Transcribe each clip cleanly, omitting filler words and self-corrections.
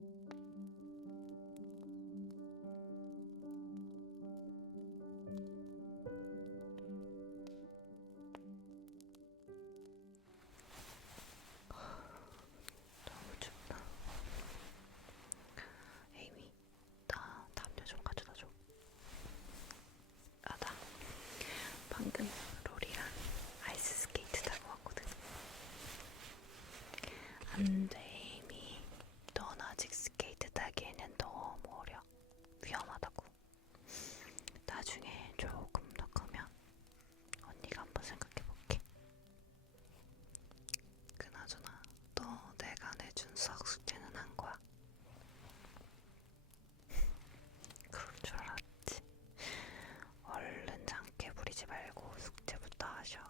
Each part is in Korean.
너무 춥다. 에이미, 나 담요 좀 가져다 줘. 아, 나 방금 롤이랑 아이스 스케이트 타고 왔거든. 안 돼, 에이미. 넌 아직 스케이트 타기에는 너무 어려. 위험하다고. 나중에 조금 더 크면 언니가 한번 생각해볼게. 그나저나 너 내가 내준 수학 숙제는 한 거야? 그럴 줄 알았지. 얼른 장깨 부리지 말고 숙제부터 하셔.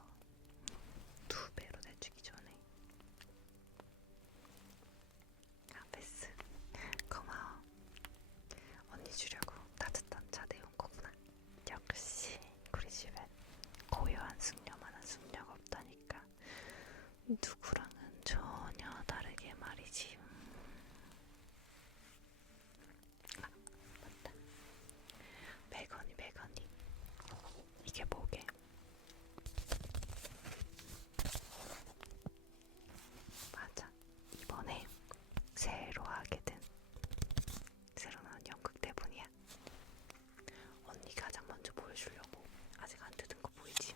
2배로 내주기 전에. 아, 패스. 고마워. 언니 주려고 따뜻한 차 내온 거구나. 역시 우리 집엔 고요한 숙녀만한 숙녀가 없다니까. 누구랑은 전혀 다르게 말이지. 아, 맞다. 백원이. 이게 뭐게? 맞아. 이번에 새로 나온 연극 대본이야. 언니 가장 먼저 보여주려고. 아직 안 뜯은 거 보이지?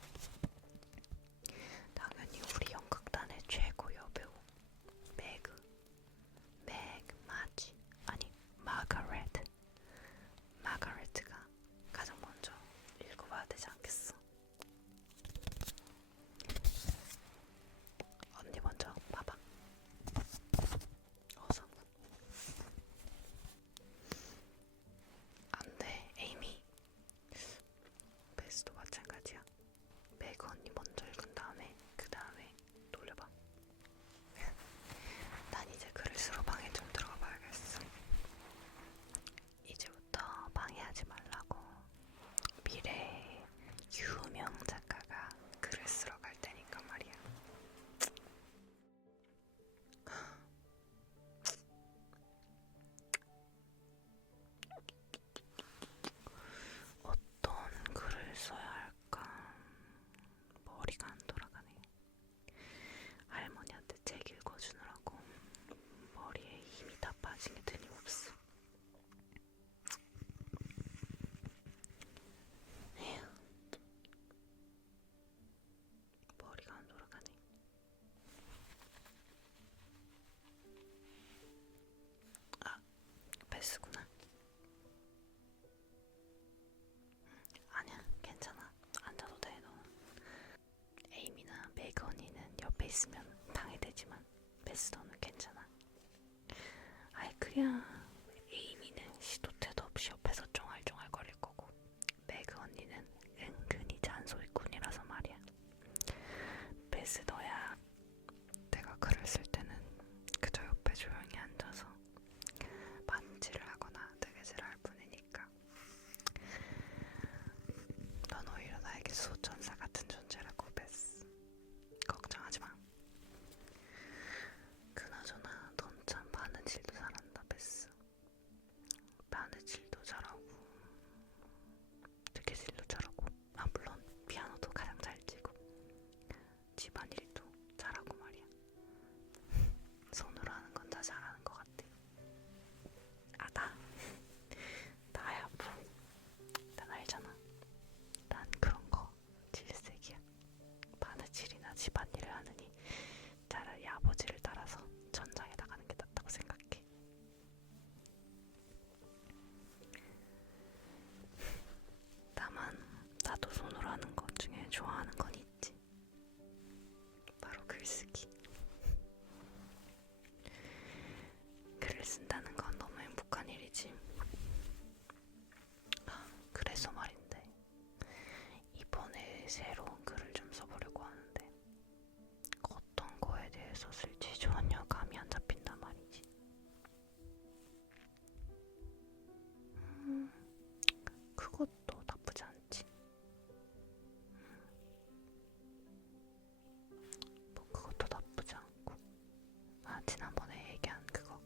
당연히 우리 연극단의 최고 여배우 마가렛가 가장 먼저 읽어봐야 되지 않겠어? 언니 먼저 봐봐. 어서. 안 돼, 에이미. 베스도 마찬가지야. 매그 언니 먼저 읽은 다음에 그 다음에 돌려봐. 난 이제 글을 쓰러 방에 좀 들어가 봐야겠어. 이제부터 방해하지 말라고. 미래의 유명 작가가 글을 쓰러 갈 테니까 말이야. 어떤 글을 써야 할까? 머리가 안 돌아가네. 할머니한테 책 읽어주느라고 머리에 힘이 다 빠진 게 틀림없어. 에휴, 머리가 안 돌아가네. 아, 패스구나. 아니야, 괜찮아. 앉아도 돼, 너. 에이미나 매그 언니는 옆에 있으면 방해되지만 패스 너는 괜찮아. 아이, 그냥 에이미는 시도 때도 없이 옆에서 쫑알쫑알 거릴 거고, 매그 언니는 은근히 잔소리꾼이라서 말이야. 패스 너야. 내가 글을 쓸 때는 그저 옆에 조용히 앉아서 반지를 하거나 뜨개질을 할 뿐이니까. 넌 오히려 나에게 수호천사 같은 존재라고, 패스. 걱정하지 마. 그나저나 넌 참 바느질도 잘한다, 패스. 바느질도 잘하고 뜨개질도 잘하고, 아 물론 피아노도 가장 잘 치고 집안일도 잘하고 말이야. 손으로 하는 건 다 잘하는 것 같아. 아, 나야 뭐. 난 알잖아. 난 그런 거 질색이야. 바느질이나 집안일을 하느니 차라리 아버지를 따라서 전장에 나가는 게 낫다고 생각해. 다만 나도 손으로 하는 것 중에 좋아하는 건 있지. 바로 글쓰기. 글을 쓴다는 건 너무 행복한 일이지. 그래서 말인데, 이번에 새로운 글을 좀 써보려고 하는데 어떤 거에 대해서 쓸지 전혀 감이 안 잡힌단 말이지. 그것도 나쁘지 않지. 뭐 그것도 나쁘지 않고. 아, 지난번에 얘기한 그건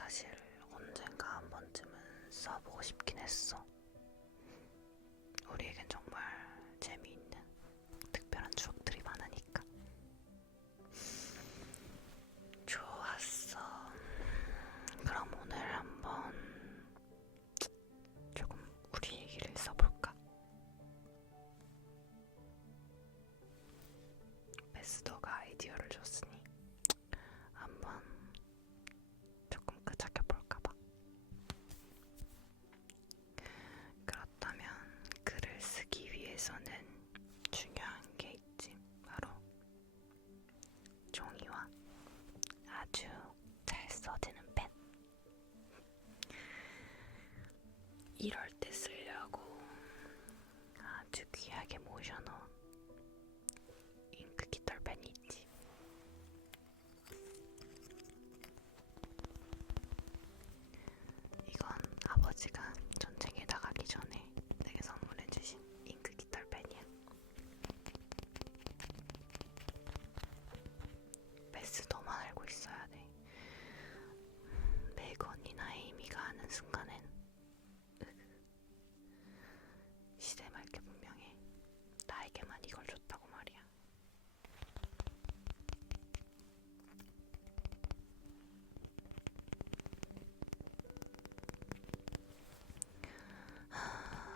사실 언젠가 한 번쯤은 써보고 싶긴 했어. 우리에겐 정말 재미있는 특별한 추억들이 많으니까. 좋았어. 그럼 오늘 한번 조금 우리 얘기를 써볼까? 베스더가 아이디어를 줬으니 한번 조금 끄적여볼까봐. 그렇다면 글을 쓰기 위해서는 중요한 게 있지. 바로 종이와 아주 잘 써지는 펜. 이럴 때 쓰려고 아주 귀하게 모셔놓은 잉크 깃털펜이 있지. 이건 아버지가 전쟁에 나가기 전에 내게 선물해주신 잉크 깃털펜이야. 베스 너만 알고 있어야 돼. 메건이나 에이미가 아는 순간엔 시대 말게 분명해. 나에게만 이걸 줬다고 말이야.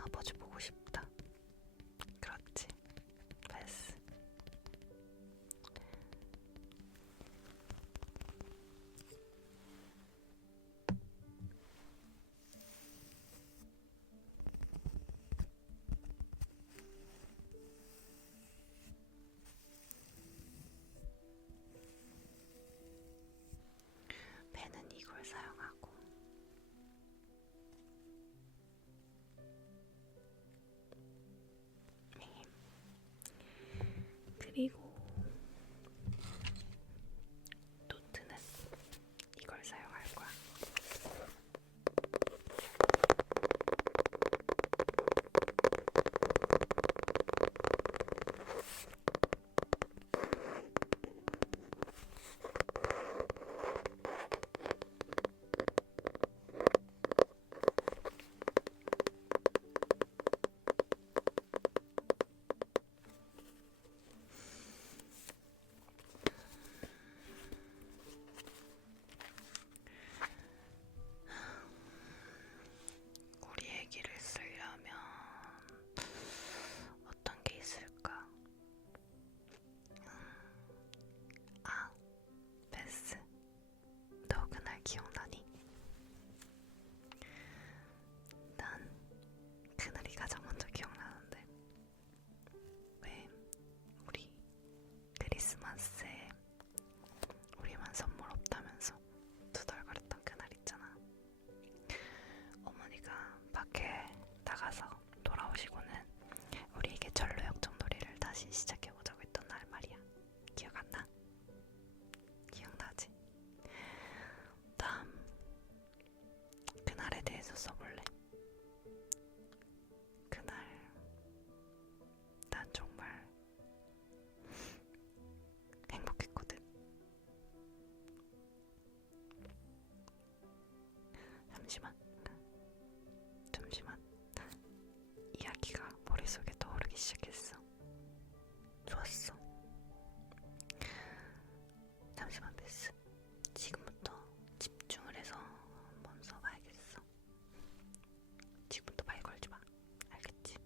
아버지 보고 싶다. 그렇지, 베스. 펜은 이걸 사용하고 그리고 노트는 이걸 사용할 거야. 우리 얘기를 쓰려면 어떤 게 있을까? 아, 베스, 너 그날 기억나니? 난 그날이 가장 먼저 기억나는데, 왜 우리 크리스마스에 우리만 선물 없다면서 투덜거렸던 그날 있잖아. 어머니가 밖에 나가서 돌아오시고는 우리에게 절로 역전놀이를 다시 시작해보자고 했던 날 말이야. 기억 안 나? 기억나지? 다음 그날에 대해서 써볼래? 그날 난 정말 행복했거든. 잠시만. 이야기가 머릿속에 떠오르기 시작했어. 좋았어. 잠시만, 베스. 지금부터 집중을 해서 한번 써봐야겠어. 지금부터 말 걸지 마. 알겠지?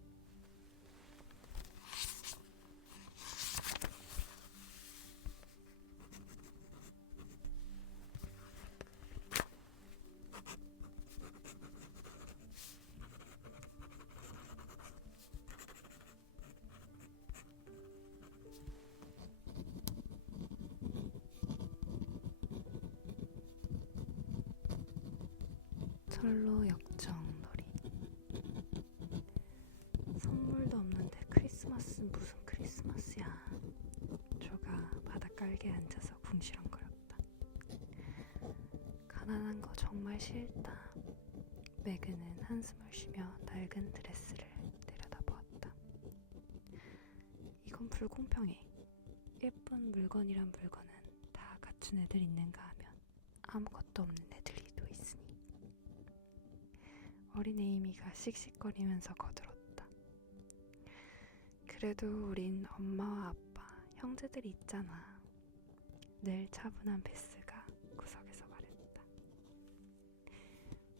철로 역정놀이. 선물도 없는데 크리스마스는 무슨 크리스마스야. 조가 바닷가에 앉아서 궁시렁거렸다. 가난한 거 정말 싫다. 매그는 한숨을 쉬며 낡은 드레스를 내려다보았다. 이건 불공평해. 예쁜 물건이란 물건은 다 갖춘 애들 있는가 하면 아무것도 없는 애들이 또 있어. 어린 에이미가 씩씩거리면서 거들었다. 그래도 우린 엄마와 아빠, 형제들이 있잖아. 늘 차분한 베스가 구석에서 말했다.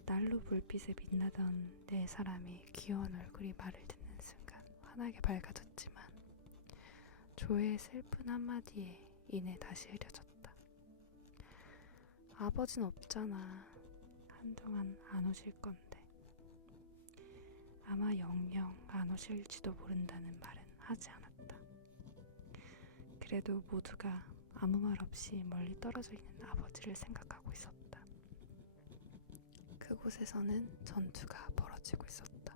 난로 불빛에 빛나던 네 사람의 귀여운 얼굴이 말을 듣는 순간 환하게 밝아졌지만 조의 슬픈 한마디에 이내 다시 흐려졌다. 아버진 없잖아. 한동안 안 오실 건데. 아마 영영 안 오실지도 모른다는 말은 하지 않았다. 그래도 모두가 아무 말 없이 멀리 떨어져 있는 아버지를 생각하고 있었다. 그곳에서는 전투가 벌어지고 있었다.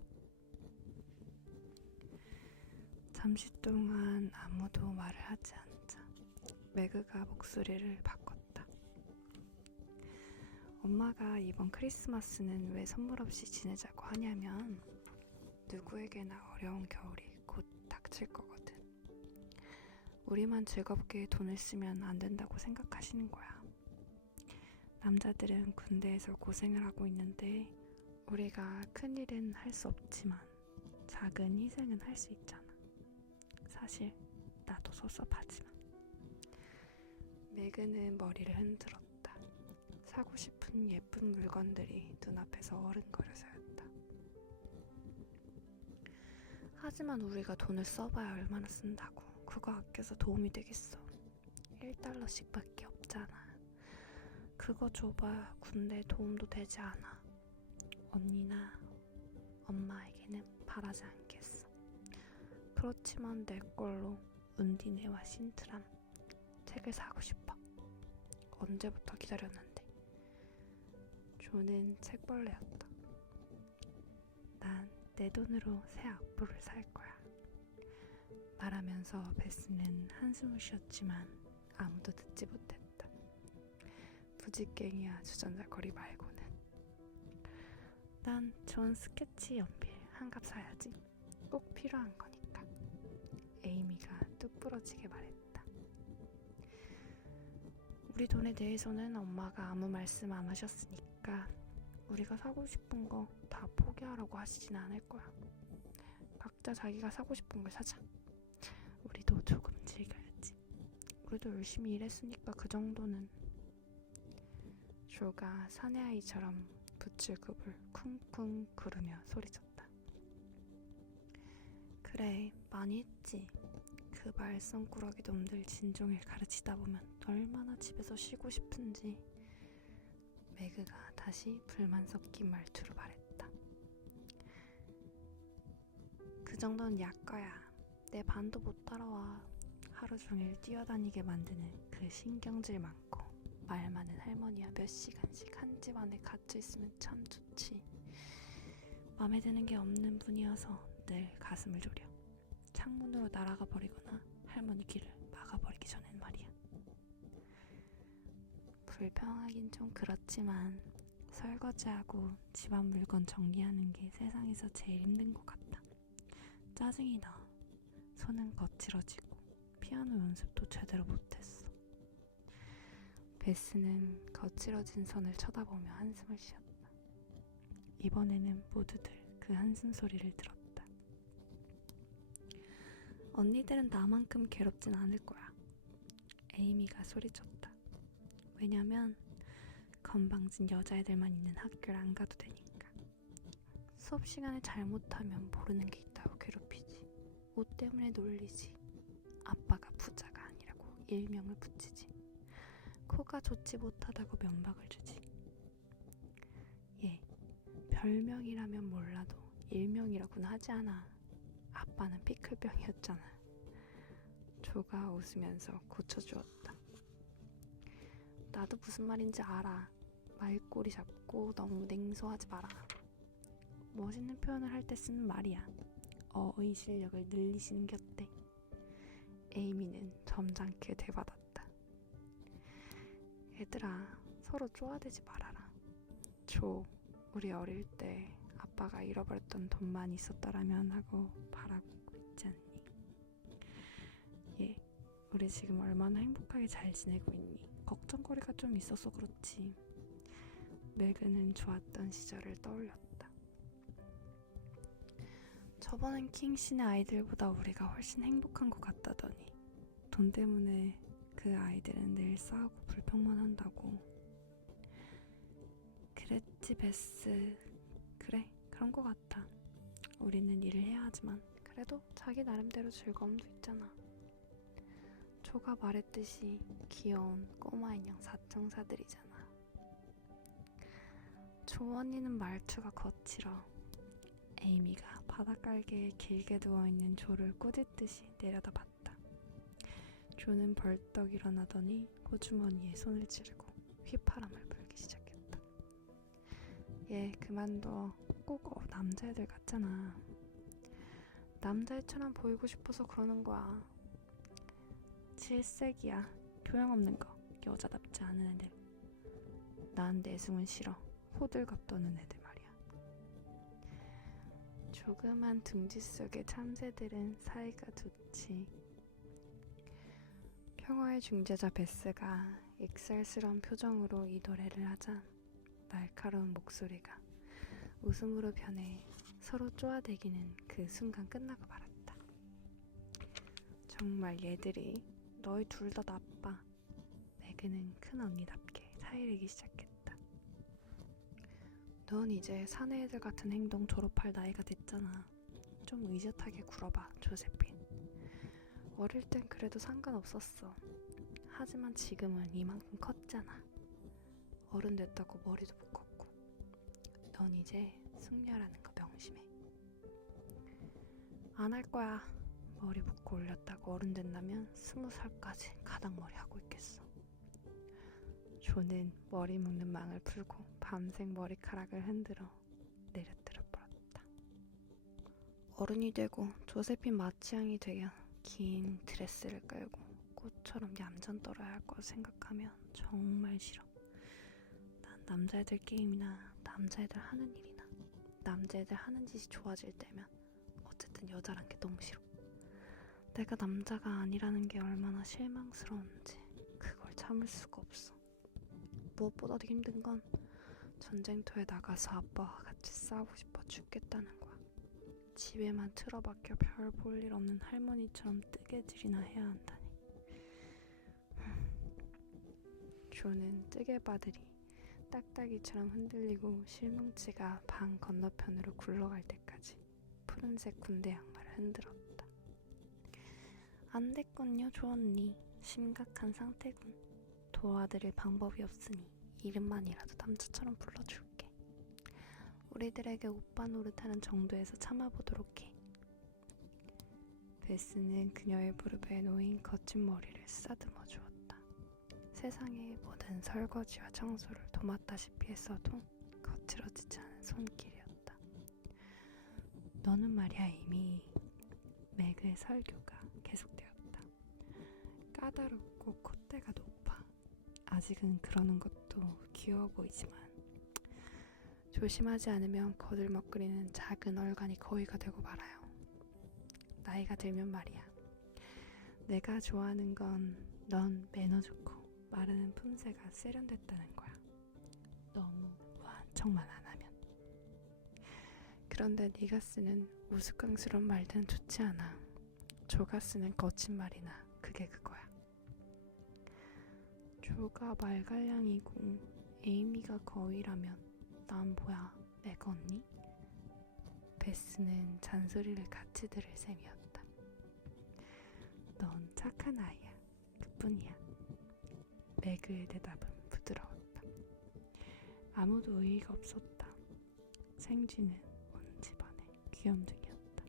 잠시 동안 아무도 말을 하지 않자 매그가 목소리를 바꿨다. 엄마가 이번 크리스마스는 왜 선물 없이 지내자고 하냐면 누구에게나 어려운 겨울이 곧 닥칠 거거든. 우리만 즐겁게 돈을 쓰면 안 된다고 생각하시는 거야. 남자들은 군대에서 고생을 하고 있는데 우리가 큰일은 할 수 없지만 작은 희생은 할 수 있잖아. 사실 나도 섭섭하지만. 매그는 머리를 흔들었다. 사고 싶은 예쁜 물건들이 눈앞에서 어른거려서 였다. 하지만 우리가 돈을 써봐야 얼마나 쓴다고. 그거 아껴서 도움이 되겠어. 1달러씩 밖에 없잖아. 그거 줘봐야 군대에 도움도 되지 않아. 언니나 엄마에게는 바라지 않겠어. 그렇지만 내 걸로 운디네와 신트람 책을 사고 싶어. 언제부터 기다렸는데. 조는 책벌레였다. 난 내 돈으로 새 악보를 살 거야. 말하면서 베스는 한숨을 쉬었지만 아무도 듣지 못했다. 부지깽이와 주전자거리 말고는. 난 좋은 스케치 연필 한 갑 사야지. 꼭 필요한 거니까. 에이미가 뚝 부러지게 말했다. 우리 돈에 대해서는 엄마가 아무 말씀 안 하셨으니까 우리가 사고 싶은 거 다 포기하라고 하시진 않을 거야. 각자 자기가 사고 싶은 걸 사자. 우리도 조금 즐겨야지. 우리도 열심히 일했으니까 그 정도는. 조가 사내아이처럼 붓줄급을 쿵쿵 구르며 소리쳤다. 그래, 많이 했지. 그 말썽꾸러기 놈들 진종을 가르치다 보면 얼마나 집에서 쉬고 싶은지. 매그가 다시 불만 섞인 말투로 말했다. 그 정도는 약과야. 내 반도 못 따라와. 하루 종일 뛰어다니게 만드는 그 신경질 많고 말 많은 할머니와 몇 시간씩 한 집 안에 갇혀 있으면 참 좋지. 맘에 드는 게 없는 분이어서 늘 가슴을 졸여. 창문으로 날아가 버리거나 할머니 길을 막아버리기 전엔 말이야. 불평하긴 좀 그렇지만 설거지하고 집안 물건 정리하는 게 세상에서 제일 힘든 것 같다. 짜증이 나. 손은 거칠어지고 피아노 연습도 제대로 못했어. 베스는 거칠어진 손을 쳐다보며 한숨을 쉬었다. 이번에는 모두들 그 한숨 소리를 들었다. 언니들은 나만큼 괴롭진 않을 거야. 에이미가 소리쳤다. 왜냐면 건방진 여자애들만 있는 학교를 안 가도 되니까. 수업 시간에 잘못하면 모르는 게 있다고 괴롭히지. 옷 때문에 놀리지. 아빠가 부자가 아니라고 일명을 붙이지. 코가 좋지 못하다고 면박을 주지. 얘 별명이라면 몰라도 일명이라고는 하지 않아. 아빠는 피클병이었잖아. 조가 웃으면서 고쳐주었다. 나도 무슨 말인지 알아. 말꼬리 잡고 너무 냉소하지 마라. 멋있는 표현을 할 때 쓰는 말이야. 어휘 실력을 늘리시는 게 어때? 에이미는 점잖게 되받았다. 얘들아, 서로 쪼아대지 말아라. 조, 우리 어릴 때 아빠가 잃어버렸던 돈만 있었더라면 하고 바라고 있지 않니? 얘, 우리 지금 얼마나 행복하게 잘 지내고 있니? 걱정거리가 좀 있어서 그렇지. 매그는 좋았던 시절을 떠올렸다. 저번엔 킹씨네 아이들보다 우리가 훨씬 행복한 것 같다더니 돈 때문에 그 아이들은 늘 싸우고 불평만 한다고. 그랬지 베스. 그래, 그런 것 같아. 우리는 일을 해야 하지만 그래도 자기 나름대로 즐거움도 있잖아. 조가 말했듯이 귀여운 꼬마 인형 사청사들이잖아. 조 언니는 말투가 거칠어. 에이미가 바닷갈개에 길게 누워있는 조를 꾸짖듯이 내려다봤다. 조는 벌떡 일어나더니 호주머니에 손을 찌르고 휘파람을 불기 시작했다. 얘 그만둬. 꼭 남자애들 같잖아. 남자애처럼 보이고 싶어서 그러는 거야. 질색이야. 교양없는 거. 여자답지 않은 애들. 난 내숭은 싫어. 호들갑 떠는 애들 말이야. 조그만 둥지 속의 참새들은 사이가 좋지. 평화의 중재자 베스가 익살스러운 표정으로 이 노래를 하자 날카로운 목소리가 웃음으로 변해 서로 쪼아대기는 그 순간 끝나고 말았다. 정말 얘들이 너희 둘 다 나빠. 매그는 큰 언니답게 사이르기 시작했다. 넌 이제 사내 애들 같은 행동 졸업할 나이가 됐잖아. 좀 의젓하게 굴어봐, 조세핀. 어릴 땐 그래도 상관없었어. 하지만 지금은 이만큼 컸잖아. 어른 됐다고 머리도 묶었고. 넌 이제 숙녀라는 거 명심해. 안 할 거야. 머리 묶고 올렸다고 어른 된다면 20살까지 가닥머리 하고 있겠어. 조는 머리 묶는 망을 풀고 밤생 머리카락을 흔들어 내려뜨려 버렸다. 어른이 되고 조세핀 마취향이 되게 긴 드레스를 끌고 꽃처럼 얌전 떨어야 할 걸 생각하면 정말 싫어. 난 남자애들 게임이나 남자애들 하는 일이나 남자애들 하는 짓이 좋아질 때면 어쨌든 여자란 게 너무 싫어. 내가 남자가 아니라는 게 얼마나 실망스러운지 그걸 참을 수가 없어. 무엇보다도 힘든 건 전쟁터에 나가서 아빠와 같이 싸우고 싶어 죽겠다는 거야. 집에만 틀어박혀 별 볼 일 없는 할머니처럼 뜨개질이나 해야 한다니. 조는 뜨개바들이 딱딱이처럼 흔들리고 실뭉치가 방 건너편으로 굴러갈 때까지 푸른색 군대 양말을 흔들었다. 안 됐군요, 조 언니. 심각한 상태군. 도와드릴 방법이 없으니 이름만이라도 남자처럼 불러줄게. 우리들에게 오빠 노릇하는 정도에서 참아보도록 해. 베스는 그녀의 무릎에 놓인 거친 머리를 쓰다듬어 주었다. 세상의 모든 설거지와 청소를 도맡다시피 했어도 거칠어지지 않은 손길이었다. 너는 말이야 이미. 매그의 설교가 계속되었다. 까다롭고 콧대가 높아. 아직은 그러는 것도 귀여워 보이지만 조심하지 않으면 거들먹거리는 작은 얼간이 거위가 되고 말아요. 나이가 들면 말이야. 내가 좋아하는 건 넌 매너 좋고 마르는 품새가 세련됐다는 거야. 너무 우아한 척만 안 하면. 그런데 네가 쓰는 우스꽝스러운 말들은 좋지 않아. 조가 쓰는 거친 말이나 그게 그거야. 조가 말갈량이고 에이미가 거위라면 난 뭐야, 매그 언니? 베스는 잔소리를 같이 들을 셈이었다. 넌 착한 아이야. 그뿐이야. 매그의 대답은 부드러웠다. 아무도 의의가 없었다. 생쥐는 온 집안의 귀염둥이였다.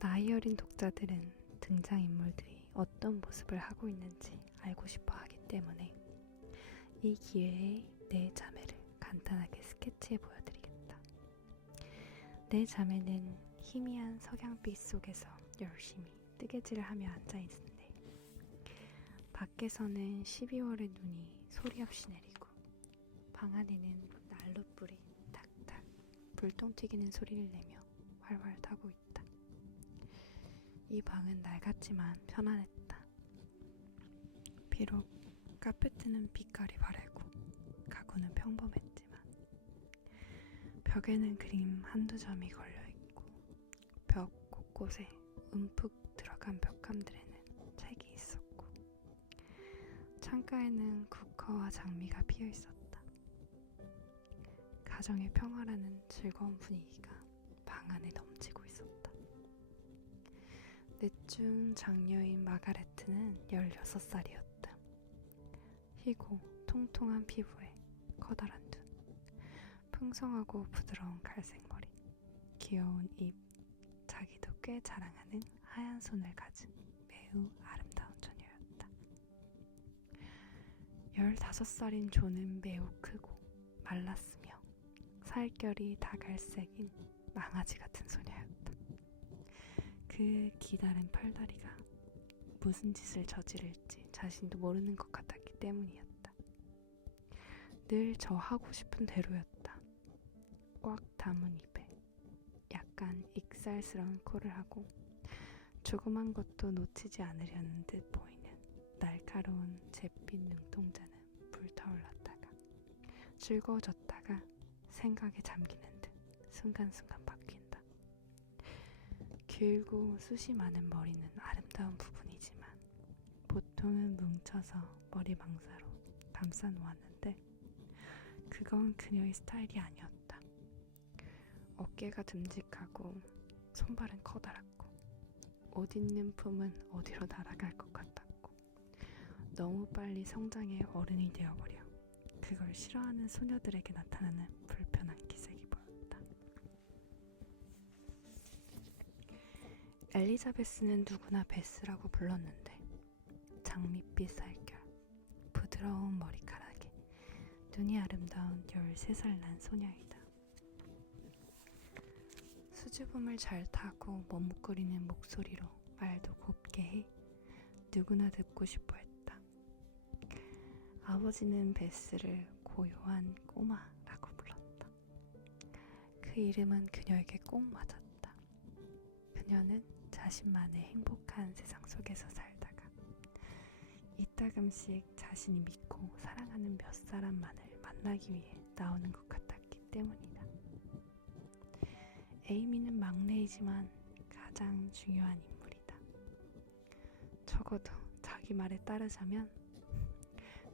나이 어린 독자들은 등장인물들이 어떤 모습을 하고 있는지 알고 싶어 하기 때문에 이 기회에 내 자매를 간단하게 스케치해 보여드리겠다. 내 자매는 희미한 석양빛 속에서 열심히 뜨개질을 하며 앉아있는데 밖에서는 12월의 눈이 소리 없이 내리고 방 안에는 난로불이 탁탁 불똥 튀기는 소리를 내며 활활 타고 있다. 이 방은 낡았지만 편안했다. 비록 카페트는 빛깔이 바래고 가구는 평범했지만 벽에는 그림 한두 점이 걸려있고 벽 곳곳에 움푹 들어간 벽감들에는 책이 있었고 창가에는 국화와 장미가 피어있었다. 가정의 평화라는 즐거운 분위기가 방 안에 넘치고 있었다. 넷중 장녀인 마가레트는 16살이었다. 희고 통통한 피부에 커다란 눈, 풍성하고 부드러운 갈색머리, 귀여운 입, 자기도 꽤 자랑하는 하얀 손을 가진 매우 아름다운 처녀였다. 15살인 조는 매우 크고 말랐으며 살결이 다갈색인 망아지 같은 소녀였다. 그 기다란 팔다리가 무슨 짓을 저지를지 자신도 모르는 것 같았기 때문이었다. 늘 저 하고 싶은 대로였다. 꽉 담은 입에 약간 익살스러운 코를 하고 조그만 것도 놓치지 않으려는 듯 보이는 날카로운 잿빛 눈동자는 불타올랐다가 즐거워졌다가 생각에 잠기는 듯 순간순간 바뀐다. 길고 숱이 많은 머리는 아름다운 부분이지만 보통은 뭉쳐서 머리 망사로 감싸 놓았는데 그건 그녀의 스타일이 아니었다. 어깨가 듬직하고 손발은 커다랗고 옷 입는 품은 어디로 날아갈 것 같았고 너무 빨리 성장해 어른이 되어버려 그걸 싫어하는 소녀들에게 나타나는 불편한 기색이 보였다. 엘리자베스는 누구나 베스라고 불렀는데 장밋빛 살결, 부드러운 머리카락에 눈이 아름다운 13살 난 소녀이다. 수줍음을 잘 타고 머뭇거리는 목소리로 말도 곱게 해 누구나 듣고 싶어 했다. 아버지는 베스를 고요한 꼬마라고 불렀다. 그 이름은 그녀에게 꼭 맞았다. 그녀는 자신만의 행복한 세상 속에서 살다가 이따금씩 자신이 믿고 사랑하는 몇 사람만을 만나기 위해 나오는 것 같았기 때문이다. 에이미는 막내이지만 가장 중요한 인물이다. 적어도 자기 말에 따르자면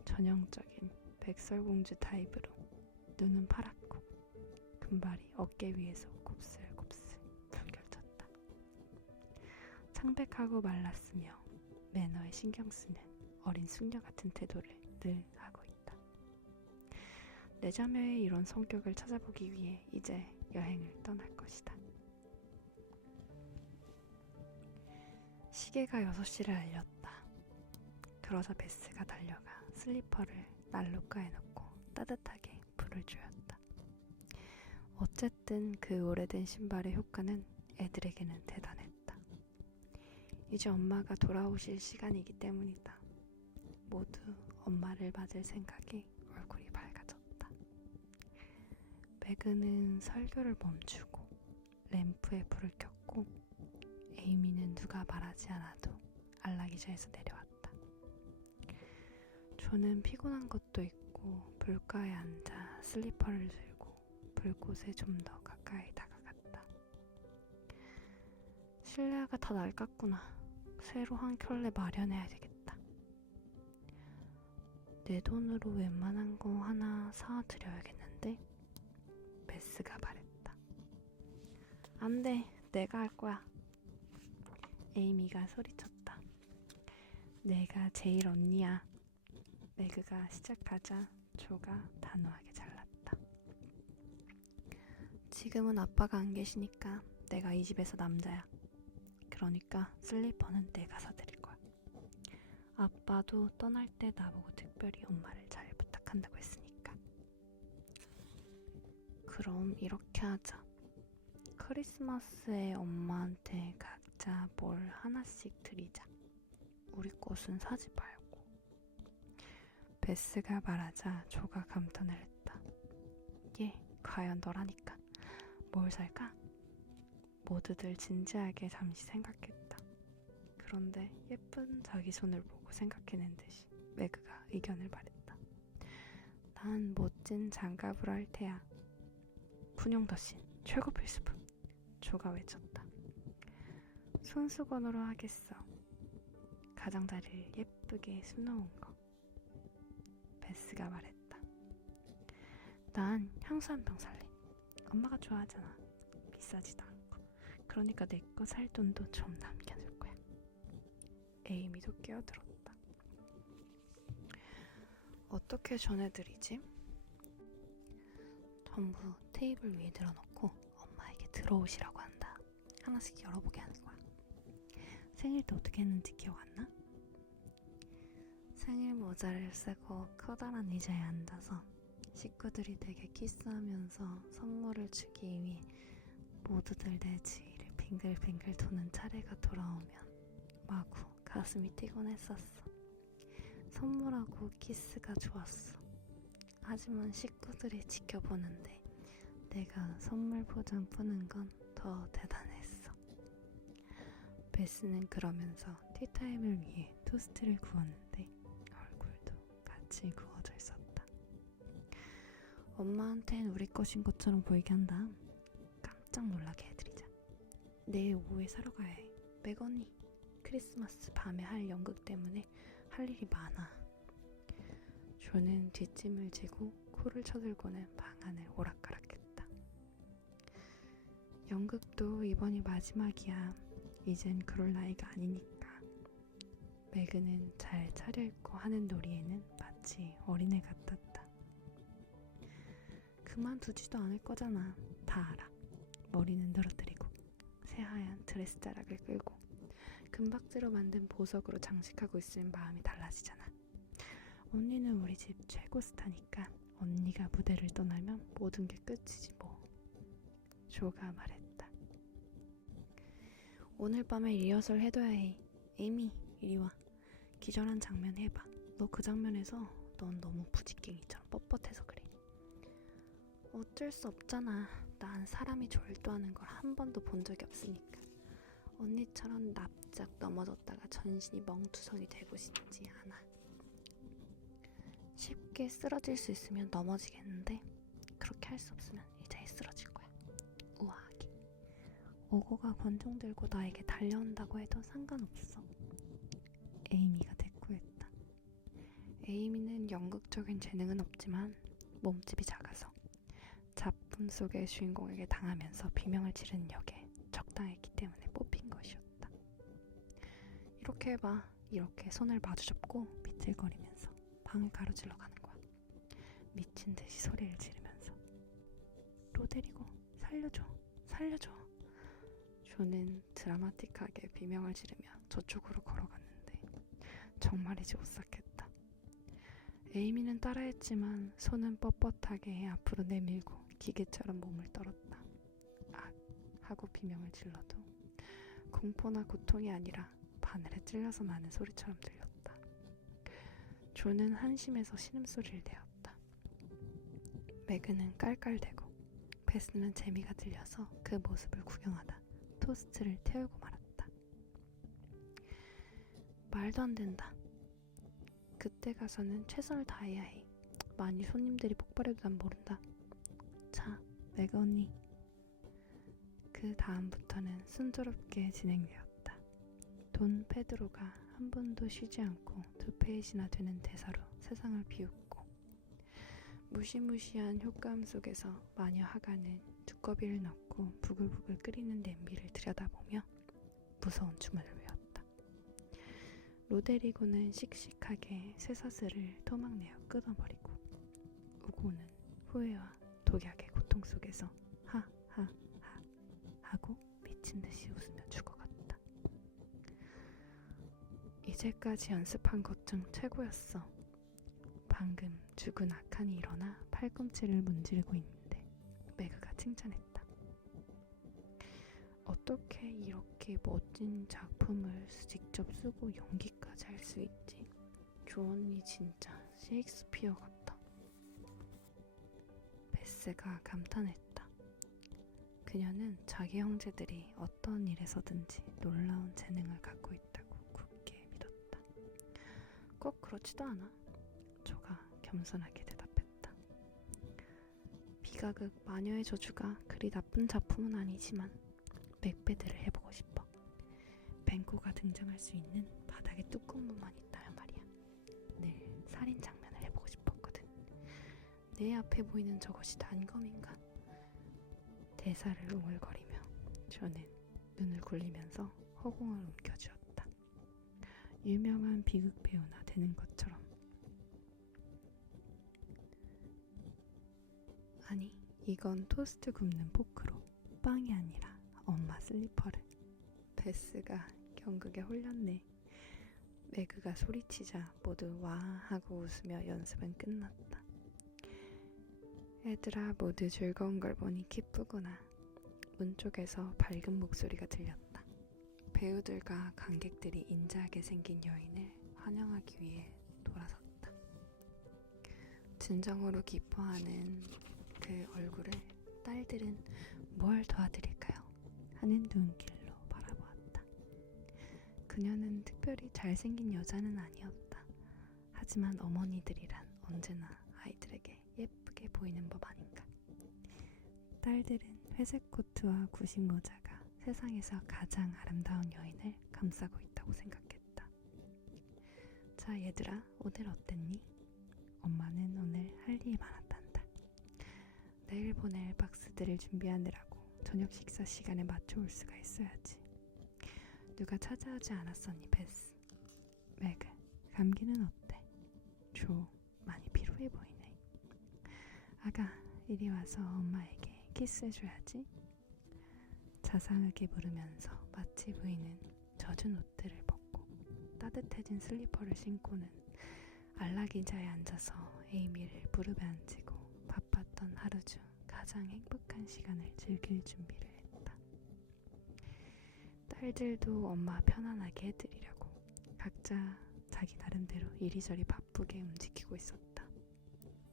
전형적인 백설공주 타입으로 눈은 파랗고 금발이 어깨 위에서 곱슬곱슬 붉혀졌다. 창백하고 말랐으며 매너에 신경 쓰는 어린 숙녀 같은 태도를 늘 하고 있다. 내 자매의 이런 성격을 찾아보기 위해 이제 여행을 떠날 것이다. 시계가 6시를 알렸다. 그러자 베스가 달려가 슬리퍼를 난로가에 놓고 따뜻하게 불을 주었다. 어쨌든 그 오래된 신발의 효과는 애들에게는 대단했다. 이제 엄마가 돌아오실 시간이기 때문이다. 모두 엄마를 맞을 생각에 얼굴이 밝아졌다. 매그는 설교를 멈추고 램프에 불을 켰고 에이미는 누가 말하지 않아도 안락의자에서 내려왔다. 조는 피곤한 것도 있고 불가에 앉아 슬리퍼를 들고 불꽃에 좀 더 가까이 다가갔다. 실내화가 다 낡았구나. 새로 한 켤레 마련해야 되겠다. 내 돈으로 웬만한 거 하나 사드려야겠는데? 베스가 말했다. 안 돼, 내가 할 거야. 에이미가 소리쳤다. 내가 제일 언니야. 매그가 시작하자 조가 단호하게 잘랐다. 지금은 아빠가 안 계시니까 내가 이 집에서 남자야. 그러니까 슬리퍼는 내가 사드릴 거야. 아빠도 떠날 때 나보고 특별히 엄마를 잘 부탁한다고 했으니까. 그럼 이렇게 하자. 크리스마스에 엄마한테 각자 뭘 하나씩 드리자. 우리 것은 사지 말고. 베스가 말하자 조가 감탄을 했다. 예, 과연 너라니까. 뭘 살까? 모두들 진지하게 잠시 생각했다. 그런데 예쁜 자기 손을 보고 생각해낸 듯이 매그가 의견을 말했다. 난 멋진 장갑을 할 테야. fun영더신 최고 필수품. 조가 외쳤다. 손수건으로 하겠어. 가장자리를 예쁘게 수놓은 거. 베스가 말했다. 난 향수 한 병 살래. 엄마가 좋아하잖아. 비싸지도 않고. 그러니까 내 거 살 돈도 좀 남겨둘 거야. 에이미도 끼어들었다. 어떻게 전해드리지? 전부 테이블 위에 늘어놓고 엄마에게 들어오시라고 한다. 하나씩 열어보게 하는 거야. 생일 때 어떻게 했는지 기억 안 나? 생일 모자를 쓰고 커다란 의자에 앉아서 식구들이 되게 키스하면서 선물을 주기 위해 모두들 내 주위를 빙글빙글 도는 차례가 돌아오면 마구 가슴이 뛰곤 했었어. 선물하고 키스가 좋았어. 하지만 식구들이 지켜보는데 내가 선물 포장 푸는 건 더 대단했어. 베스는 그러면서 티타임을 위해 토스트를 구웠는데 얼굴도 같이 구워져 있었다. 엄마한텐 우리 것인 것처럼 보이게 한다. 깜짝 놀라게 해드리자. 내일 오후에 사러 가야 해. 맥 언니, 크리스마스 밤에 할 연극 때문에 할 일이 많아. 조는 뒷짐을 지고 코를 쳐들고는 방 안을 오락가락했다. 연극도 이번이 마지막이야. 이젠 그럴 나이가 아니니까. 매그는 잘 차려입고 하는 놀이에는 마치 어린애 같았다. 그만두지도 않을 거잖아. 다 알아. 머리는 늘어뜨리고 새하얀 드레스 자락을 끌고 금박지로 만든 보석으로 장식하고 있으면 마음이 달라지잖아. 언니는 우리 집 최고 스타니까 언니가 무대를 떠나면 모든 게 끝이지 뭐. 조가 말했다. 오늘 밤에 리허설 해둬야 해. 에이미, 이리 와. 기절한 장면 해봐. 너 그 장면에서 넌 너무 부지깽이처럼 뻣뻣해서 그래. 어쩔 수 없잖아. 난 사람이 졸도하는 걸 한 번도 본 적이 없으니까. 언니처럼 납작 넘어졌다가 전신이 멍투성이 되고 싶지 않아. 쉽게 쓰러질 수 있으면 넘어지겠는데 그렇게 할 수 없으면 이제 쓰러질 거야. 우아하게. 오고가 권총 들고 나에게 달려온다고 해도 상관없어. 에이미가 대꾸했다. 에이미는 연극적인 재능은 없지만 몸집이 작아서 작품 속의 주인공에게 당하면서 비명을 지르는 역에 적당했기 때문에 뽑힌 것이었다. 이렇게 해봐. 이렇게 손을 마주잡고 비틀거리면서 방을 가로질러 가는 거야. 미친 듯이 소리를 지르면서. 로데리고 살려줘. 살려줘. 조는 드라마틱하게 비명을 지르며 저쪽으로 걸어갔는데 정말이지 오싹했다. 에이미는 따라했지만 손은 뻣뻣하게 앞으로 내밀고 기계처럼 몸을 떨었다. 아! 하고 비명을 질러도 공포나 고통이 아니라 바늘에 찔려서 나는 소리처럼 들렸다. 조는 한심해서 신음소리를 내었다. 매그는 깔깔대고 베스는 재미가 들려서 그 모습을 구경하다 토스트를 태우고 말았다. 말도 안 된다. 그때 가서는 최선을 다해야 해. 만일 손님들이 폭발해도 난 모른다. 자, 매그 언니. 그 다음부터는 순조롭게 진행되었다. 돈 페드로가 한 번도 쉬지 않고 2페이지나 되는 대사로 세상을 비웃고 무시무시한 효과음 속에서 마녀 하가는 두꺼비를 넣고 부글부글 끓이는 냄비를 들여다보며 무서운 주문을 외웠다. 로데리고는 씩씩하게 쇠사슬을 토막내어 끊어버리고 우고는 후회와 독약의 고통 속에서 하하하 하고 미친듯이 웃으며 죽어갔다. 이제까지 연습한 것 중 최고였어. 방금 죽은 아칸이 일어나 팔꿈치를 문지르고 있는데 매그가 칭찬했다. 어떻게 이렇게 멋진 작품을 직접 쓰고 연기까지 할 수 있지? 조 언니 진짜 셰익스피어 같다. 베스가 감탄했다. 그녀는 자기 형제들이 어떤 일에서든지 놀라운 재능을 갖고 있다고 굳게 믿었다. 꼭 그렇지도 않아. 조가 겸손하게 대답했다. 기가극 마녀의 저주가 그리 나쁜 작품은 아니지만 맥베드를 해보고 싶어. 뱅코가 등장할 수 있는 바닥에 뚜껑문만 있다면 말이야. 늘 살인 장면을 해보고 싶었거든. 내 앞에 보이는 저것이 단검인가? 대사를 웅얼거리며 저는 눈을 굴리면서 허공을 움켜쥐었다. 유명한 비극 배우나 되는 것처럼. 아니, 이건 토스트 굽는 포크로 빵이 아니라 엄마 슬리퍼를. 베스가 경극에 홀렸네. 매그가 소리치자 모두 와 하고 웃으며 연습은 끝났다. 애들아 모두 즐거운 걸 보니 기쁘구나. 문 쪽에서 밝은 목소리가 들렸다. 배우들과 관객들이 인자하게 생긴 여인을 환영하기 위해 돌아섰다. 진정으로 기뻐하는 그 얼굴을 딸들은 뭘 도와드릴까요? 하는 눈길로 바라보았다. 그녀는 특별히 잘생긴 여자는 아니었다. 하지만 어머니들이란 언제나 아이들에게 예쁘게 보이는 법 아닌가. 딸들은 회색 코트와 구식 모자가 세상에서 가장 아름다운 여인을 감싸고 있다고 생각했다. 자, 얘들아, 오늘 어땠니? 엄마는 오늘 할 일이 많았단다. 내일 보낼 박스들을 준비하느라고 저녁 식사 시간에 맞춰올 수가 있어야지. 누가 찾아오지 않았었니, 베스? 매그, 감기는 어때? 조, 많이 피로해 보이네. 아가, 이리 와서 엄마에게 키스해줘야지. 자상하게 물으면서 마치 부인은 젖은 옷들을 벗고 따뜻해진 슬리퍼를 신고는 안락의자에 앉아서 에이미를 무릎에 앉히고 바빴던 하루 중 가장 행복한 시간을 즐길 준비를 했다. 딸들도 엄마 편안하게 해드리려고 각자 자기 나름대로 이리저리 바쁘게 움직이고 있었다.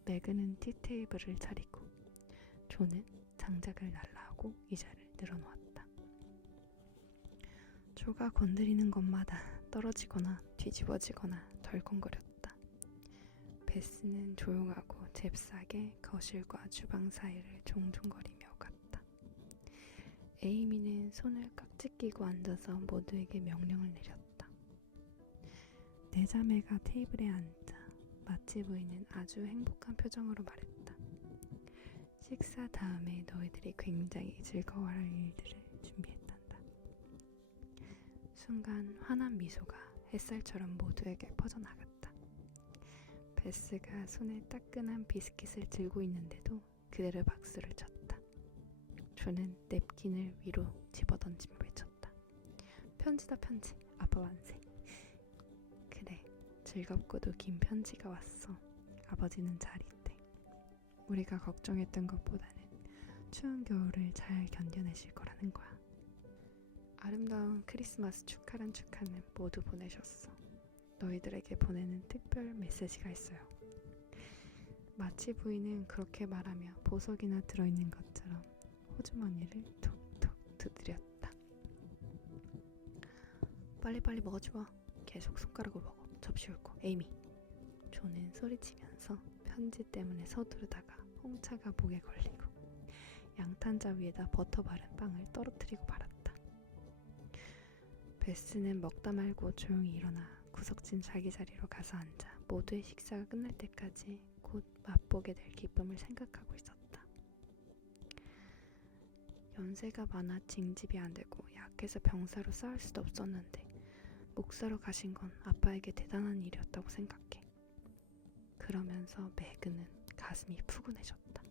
매그는 티테이블을 차리고 조는 장작을 날라하고 의자를 늘어놓았다. 조가 건드리는 것마다 떨어지거나 뒤집어지거나 덜컹거렸다. 베스는 조용하고 잽싸게 거실과 주방 사이를 종종거리며 갔다. 에이미는 손을 깍지 끼고 앉아서 모두에게 명령을 내렸다. 내 자매가 테이블에 앉자 마치 부인은 아주 행복한 표정으로 말했다. 식사 다음에 너희들이 굉장히 즐거워할 일들을 준비했단다. 순간 환한 미소가 햇살처럼 모두에게 퍼져나갔다. 베스가 손에 따끈한 비스킷을 들고 있는데도 그대로 박수를 쳤다. 조는 냅킨을 위로 집어던지며 외쳤다. 편지다, 편지. 아빠 만세. 그래, 즐겁고도 긴 편지가 왔어. 아버지는 잘 있대. 우리가 걱정했던 것보다는 추운 겨울을 잘 견뎌내실 거라는 거야. 아름다운 크리스마스 축하란 축하는 모두 보내셨어. 너희들에게 보내는 특별 메시지가 있어요. 마치 부인은 그렇게 말하며 보석이나 들어있는 것처럼 호주머니를 톡톡 두드렸다. 빨리빨리 먹어줘. 계속 손가락으로 먹어. 접시 옳고. 에이미. 조는 소리치면서 편지 때문에 서두르다가 홍차가 목에 걸리고 양탄자 위에다 버터 바른 빵을 떨어뜨리고 말았다. 베스는 먹다 말고 조용히 일어나 구석진 자기 자리로 가서 앉아 모두의 식사가 끝날 때까지 곧 맛보게 될 기쁨을 생각하고 있었다. 연세가 많아 징집이 안 되고 약해서 병사로 싸울 수도 없었는데 목사로 가신 건 아빠에게 대단한 일이었다고 생각해. 그러면서 매그는 가슴이 푸근해졌다.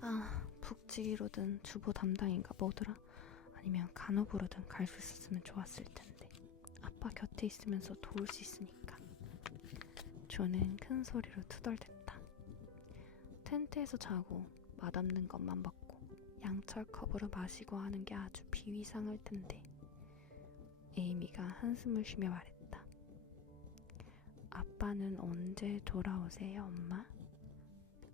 아, 북지기로든 주보 담당인가 뭐더라? 아니면 간호부로든 갈 수 있었으면 좋았을 텐데. 아빠 곁에 있으면서 도울 수 있으니까. 조는 큰 소리로 투덜댔다. 텐트에서 자고 맛없는 것만 먹고 양철 컵으로 마시고 하는 게 아주 비위상할 텐데. 에이미가 한숨을 쉬며 말했다. 아빠는 언제 돌아오세요, 엄마?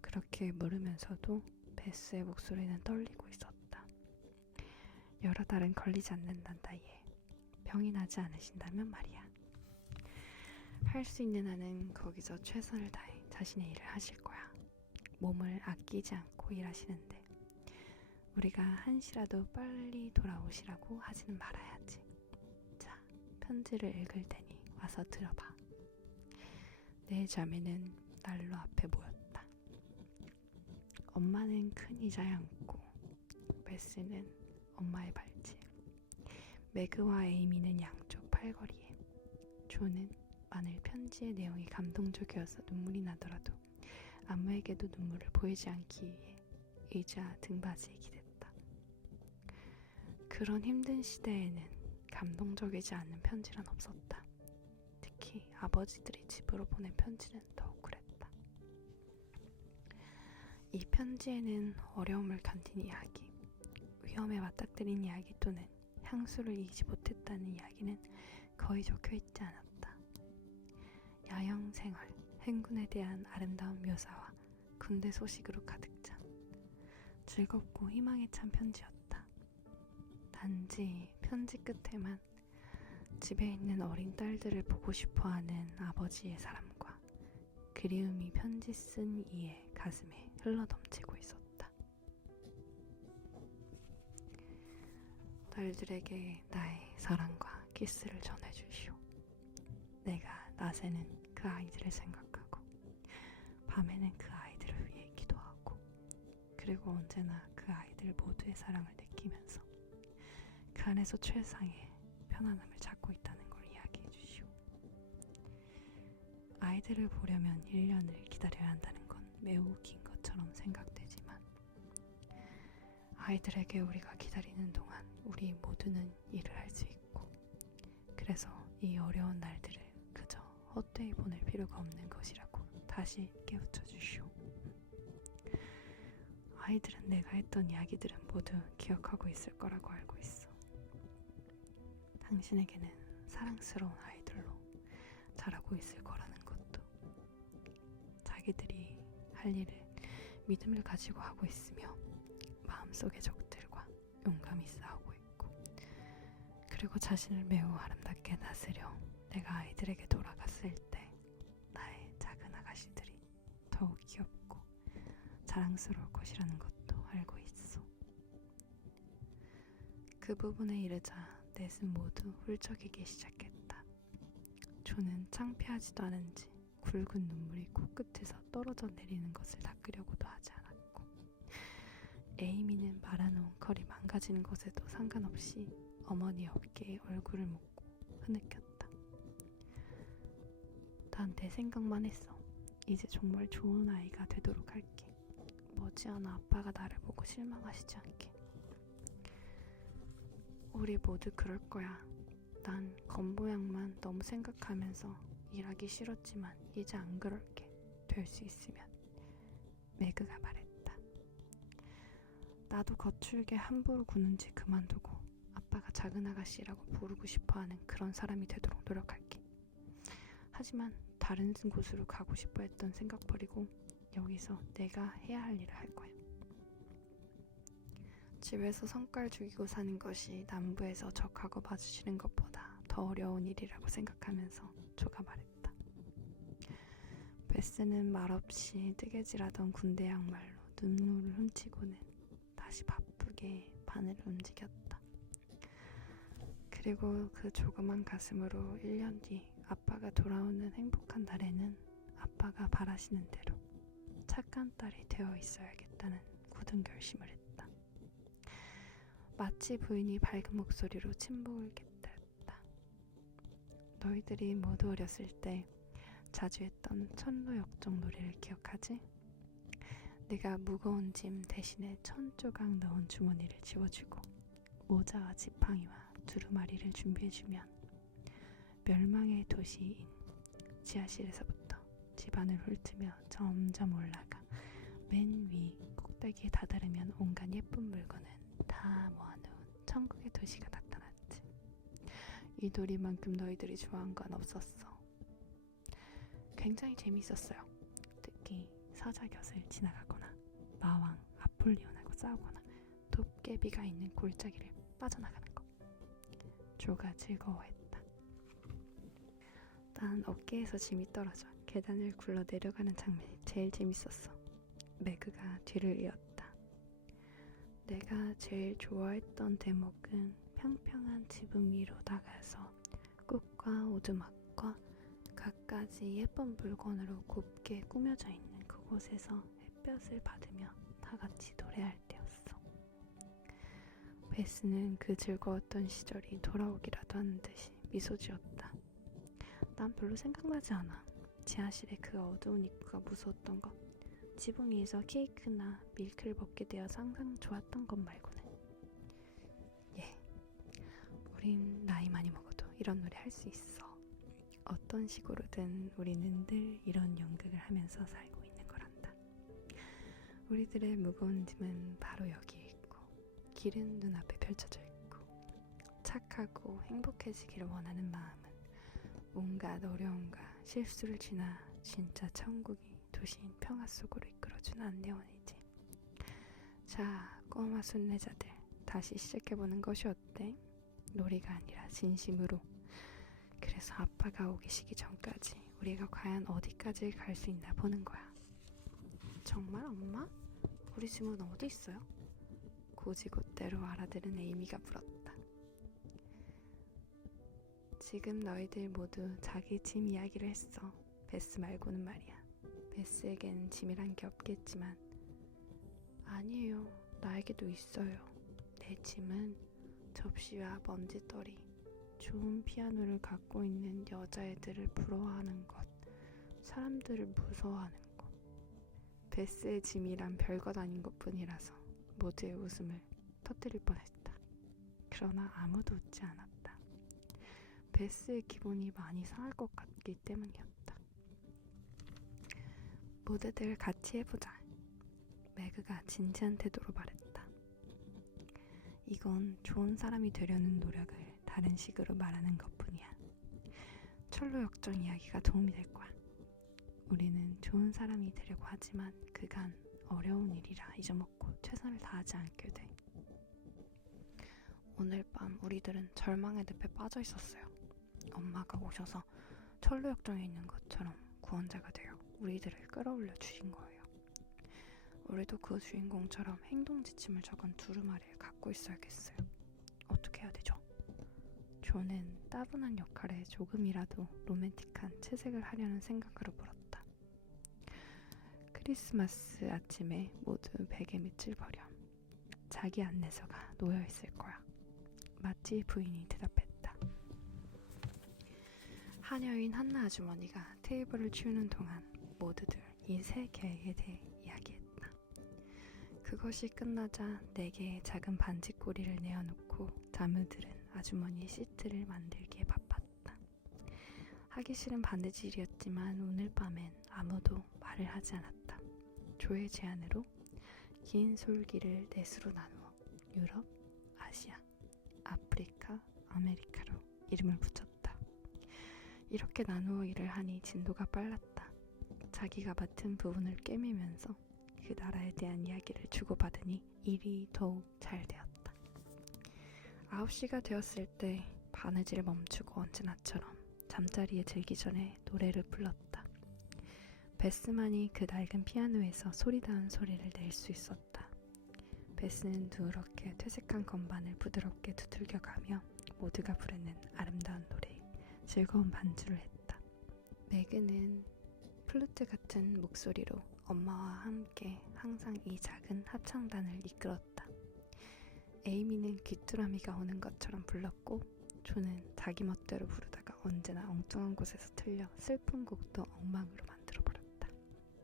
그렇게 물으면서도 베스의 목소리는 떨리고 있었다. 여러 달은 걸리지 않는단다, 얘. 병이 나지 않으신다면 말이야. 할 수 있는 한은 거기서 최선을 다해 자신의 일을 하실 거야. 몸을 아끼지 않고 일하시는데 우리가 한시라도 빨리 돌아오시라고 하지는 말아야지. 자, 편지를 읽을 테니 와서 들어봐. 내 자매는 난로 앞에 모였다. 엄마는 큰 의자에 앉고 베스는 엄마의 발치에, 매그와 에이미는 양쪽 팔걸이에, 조는 만일 편지의 내용이 감동적이어서 눈물이 나더라도 아무에게도 눈물을 보이지 않기 위해 의자 등받이에 기댔다. 그런 힘든 시대에는 감동적이지 않은 편지란 없었다. 특히 아버지들이 집으로 보낸 편지는 더욱 그랬다. 이 편지에는 어려움을 견딘 이야기, 위험에 맞닥뜨린 이야기 또는 향수를 이기지 못했다는 이야기는 거의 적혀있지 않았다. 야영 생활, 행군에 대한 아름다운 묘사와 군대 소식으로 가득 찬 즐겁고 희망에 찬 편지였다. 단지 편지 끝에만 집에 있는 어린 딸들을 보고 싶어하는 아버지의 사랑과 그리움이 편지 쓴 이의 가슴에 흘러넘치고 있었다. 딸들에게 나의 사랑과 키스를 전해주시오. 내가 낮에는 그 아이들을 생각하고 밤에는 그 아이들을 위해 기도하고 그리고 언제나 그 아이들 모두의 사랑을 느끼면서 그 안에서 최상의 편안함을 찾고 있다는 걸 이야기해 주시오. 아이들을 보려면 1년을 기다려야 한다는 건 매우 긴 것처럼 생각되지만 아이들에게 우리가 기다리는 동안 우리 모두는 일을 할 수 있고 그래서 이 어려운 날들을 그저 헛되이 보낼 필요가 없는 것이라고 다시 깨우쳐 주시오. 아이들은 내가 했던 이야기들은 모두 기억하고 있을 거라고 알고 있어. 당신에게는 사랑스러운 아이들로 자라고 있을 거라는 것도, 자기들이 할 일을 믿음을 가지고 하고 있으며 마음속의 적들과 용감히 싸우고 있고 그리고 자신을 매우 아름답게 다스려 내가 아이들에게 돌아갔을 때 나의 작은 아가씨들이 더욱 귀엽고 자랑스러울 것이라는 것도 알고 있어. 그 부분에 이르자 넷은 모두 훌쩍이기 시작했다. 조는 창피하지도 않은지 굵은 눈물이 코끝에서 떨어져 내리는 것을 닦으려고도 하지 않았고 에이미는 말아놓은 컬이 망가지는 것에도 상관없이 어머니 어깨에 얼굴을 묻고 흐느꼈다. 난 내 생각만 했어. 이제 정말 좋은 아이가 되도록 할게. 머지않아 아빠가 나를 보고 실망하시지 않게. 우리 모두 그럴 거야. 난 겉모양만 너무 생각하면서 일하기 싫었지만 이제 안 그럴게. 될 수 있으면. 매그가 말했다. 나도 거칠게 함부로 구는지 그만두고 아빠가 작은 아가씨라고 부르고 싶어하는 그런 사람이 되도록 노력할게. 하지만 다른 곳으로 가고 싶어 했던 생각 버리고 여기서 내가 해야 할 일을 할 거야. 집에서 성깔 죽이고 사는 것이 남부에서 적하고 봐주시는 것보다 더 어려운 일이라고 생각하면서 조가 말했다. 베스는 말없이 뜨개질하던 군대 양말로 눈물을 훔치고는 다시 바쁘게 바늘을 움직였다. 그리고 그 조그만 가슴으로 1년 뒤 아빠가 돌아오는 행복한 날에는 아빠가 바라시는 대로 착한 딸이 되어 있어야겠다는 굳은 결심을 했다. 마치 부인이 밝은 목소리로 침묵을 깨뜨렸다. 너희들이 모두 어렸을 때 자주 했던 천로역정 놀이를 기억하지? 내가 무거운 짐 대신에 1000조각 넣은 주머니를 집어주고 모자와 지팡이와 두루마리를 준비해주면 멸망의 도시인 지하실에서부터 집안을 훑으며 점점 올라가 맨 위 꼭대기에 다다르면 온갖 예쁜 물건은 다 모아놓은 천국의 도시가 나타났지. 이 놀이만큼 너희들이 좋아한 건 없었어. 굉장히 재밌었어요. 특히 사자 곁을 지나가거나 마왕 아폴리온하고 싸우거나 도깨비가 있는 골짜기를 빠져나가는 거. 조가 즐거워했다. 난 어깨에서 짐이 떨어져 계단을 굴러 내려가는 장면이 제일 재밌었어. 매그가 뒤를 이었다. 내가 제일 좋아했던 대목은 평평한 지붕 위로 나가서 꽃과 오두막과 갖가지 예쁜 물건으로 곱게 꾸며져 있는 그곳에서 햇볕을 받으며 다 같이 노래할 때였어. 베스는 그 즐거웠던 시절이 돌아오기라도 하는 듯이 미소 지었다. 난 별로 생각나지 않아. 지하실의 그 어두운 입구가 무서웠던 것, 지붕 위에서 케이크나 밀크를 먹게 되어 항상 좋았던 것 말고는. 예, 우린 나이 많이 먹어도 이런 노래 할 수 있어. 어떤 식으로든 우리는 늘 이런 연극을 하면서 살고 있는 거란다. 우리들의 무거운 짐은 바로 여기에 있고, 길은 눈앞에 펼쳐져 있고, 착하고 행복해지기를 원하는 마음은 온갖 어려움과 실수를 지나 진짜 천국이 도시인 평화 속으로 이끌어준 안내원이지. 자, 꼬마 순례자들, 다시 시작해보는 것이 어때? 놀이가 아니라 진심으로. 그래서 아빠가 오기 시기 전까지 우리가 과연 어디까지 갈 수 있나 보는 거야. 정말 엄마? 우리 짐은 어디 있어요? 고지곳대로 알아들은 에이미가 물었다. 지금 너희들 모두 자기 짐 이야기를 했어. 베스 말고는 말이야. 베스에겐 짐이란 게 없겠지만. 아니에요. 나에게도 있어요. 내 짐은 접시와 먼지떨이, 좋은 피아노를 갖고 있는 여자애들을 부러워하는 것, 사람들을 무서워하는 것. 베스의 짐이란 별것 아닌 것뿐이라서 모두의 웃음을 터뜨릴 뻔했다. 그러나 아무도 웃지 않았다. 베스의 기분이 많이 상할 것 같기 때문이었다. 모두들 같이 해보자. 매그가 진지한 태도로 말했다. 이건 좋은 사람이 되려는 노력을 다른 식으로 말하는 것뿐이야. 철로 역정 이야기가 도움이 될 거야. 우리는 좋은 사람이 되려고 하지만 그간 어려운 일이라 잊어먹고 최선을 다하지 않게 돼. 오늘 밤 우리들은 절망의 늪에 빠져 있었어요. 엄마가 오셔서 철로 역정에 있는 것처럼 구원자가 되어 우리들을 끌어올려 주신 거예요. 우리도 그 주인공처럼 행동 지침을 적은 두루마리를 갖고 있어야겠어요. 어떻게 해야 되죠? 조는 따분한 역할에 조금이라도 로맨틱한 채색을 하려는 생각으로 물었다. 크리스마스 아침에 모두 베개 밑을 버렴. 자기 안내서가 놓여있을 거야. 마치 부인이 대답했다. 하녀인 한나 아주머니가 테이블을 치우는 동안 모두들 이 세 계획에 대해 이야기했다. 그것이 끝나자 4개의 작은 반지꼬리를 내어놓고 자무들은 아주머니의 시트를 만들기에 바빴다. 하기 싫은 바느질이었지만 오늘 밤엔 아무도 말을 하지 않았다. 조의 제안으로 긴 솔기를 넷으로 나누어 유럽, 아시아, 아프리카, 아메리카로 이름을 붙였다. 이렇게 나누어 일을 하니 진도가 빨랐다. 자기가 맡은 부분을 꿰매면서 그 나라에 대한 이야기를 주고받으니 일이 더욱 잘 되었다. 9시가 되었을 때 바느질을 멈추고 언제나처럼 잠자리에 들기 전에 노래를 불렀다. 베스만이 그 낡은 피아노에서 소리다운 소리를 낼 수 있었다. 베스는 누렇게 퇴색한 건반을 부드럽게 두들겨가며 모두가 부르는 아름다운 노래에 즐거운 반주를 했다. 매그는 플루트 같은 목소리로 엄마와 함께 항상 이 작은 합창단을 이끌었다. 에이미는 귀뚜라미가 오는 것처럼 불렀고 조는 자기 멋대로 부르다가 언제나 엉뚱한 곳에서 틀려 슬픈 곡도 엉망으로 만들어버렸다.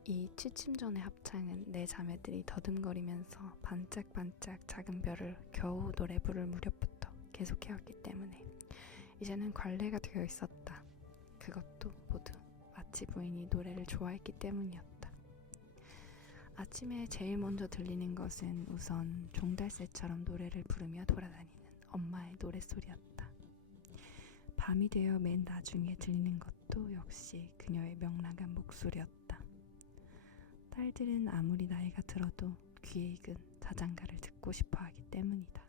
이 취침전의 합창은 내 자매들이 더듬거리면서 반짝반짝 작은 별을 겨우 노래 부를 무렵부터 계속해왔기 때문에 이제는 관례가 되어 있었다. 그것도 모두 마치 부인이 노래를 좋아했기 때문이었다. 아침에 제일 먼저 들리는 것은 우선 종달새처럼 노래를 부르며 돌아다니는 엄마의 노랫소리였다. 밤이 되어 맨 나중에 들리는 것도 역시 그녀의 명랑한 목소리였다. 딸들은 아무리 나이가 들어도 귀에 익은 자장가를 듣고 싶어 하기 때문이다.